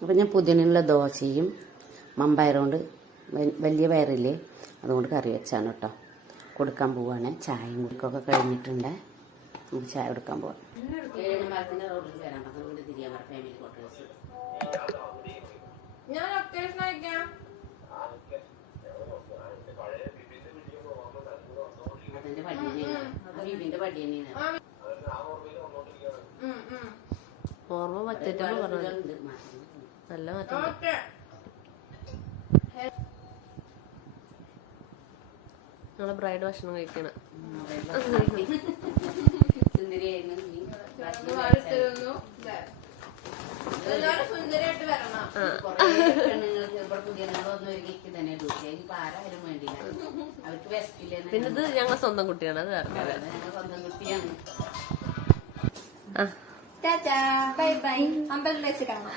അപ്പം ഞാൻ പുതിനുള്ള ദോശയും മമ്പയറുകൊണ്ട് വലിയ പയറില്ലേ അതുകൊണ്ട് കറി വെച്ചാണ് കേട്ടോ. കൊടുക്കാൻ പോവാണ്. ചായയും കുടിക്കൊക്കെ കഴിഞ്ഞിട്ടുണ്ട്. നമുക്ക് ചായ കൊടുക്കാൻ പോവാം. ഓർമ്മ പറ്റിട്ട് നല്ല മാറ്റം. നമ്മളെ ബ്രൈഡ് ഭക്ഷണം കഴിക്കണം. പിന്നെ ഇത് ഞങ്ങളെ സ്വന്തം കുട്ടിയാണ്. അത് ബൈ ബൈ. അമ്പലത്തിൽ വെച്ച് കാണാം.